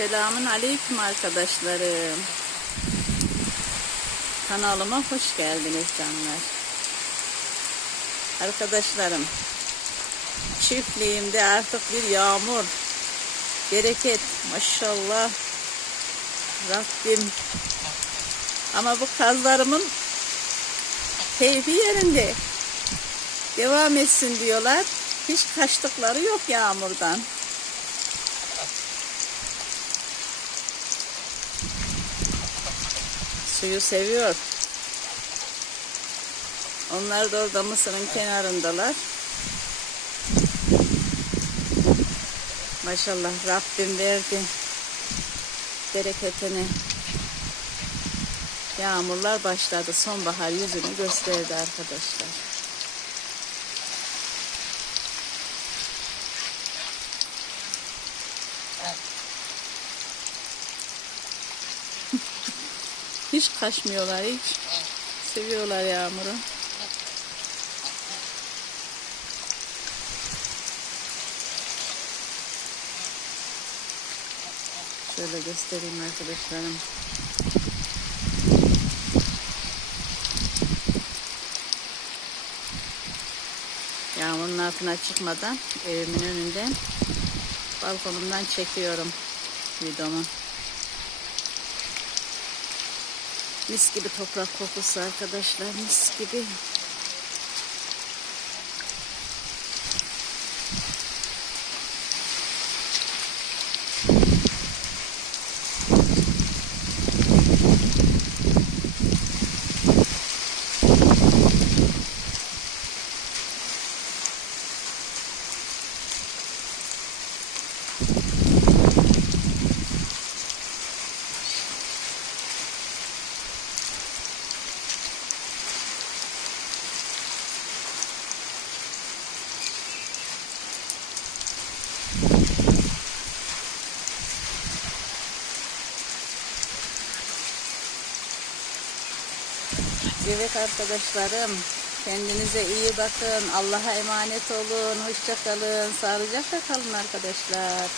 Selamun Aleyküm arkadaşlarım. Kanalıma hoş geldiniz canlar. Arkadaşlarım, çiftliğimde artık bir yağmur, bereket, maşallah. Rabbim. Ama bu kazlarımın keyfi yerinde. Devam etsin diyorlar. Hiç kaçtıkları yok yağmurdan. Suyu seviyor. Onlar da orada mısırın kenarındalar. Maşallah Rabbim verdi bereketini. Yağmurlar başladı. Sonbahar yüzünü gösterdi arkadaşlar. Hiç kaçmıyorlar hiç. Seviyorlar yağmuru. Şöyle göstereyim arkadaşlarım. Yağmurun altına çıkmadan evimin önünden balkonumdan çekiyorum videomu. Mis gibi toprak kokusu arkadaşlar mis gibi. Evet arkadaşlarım kendinize iyi bakın. Allah'a emanet olun. Hoşça kalın. Sağlıcakla kalın arkadaşlar.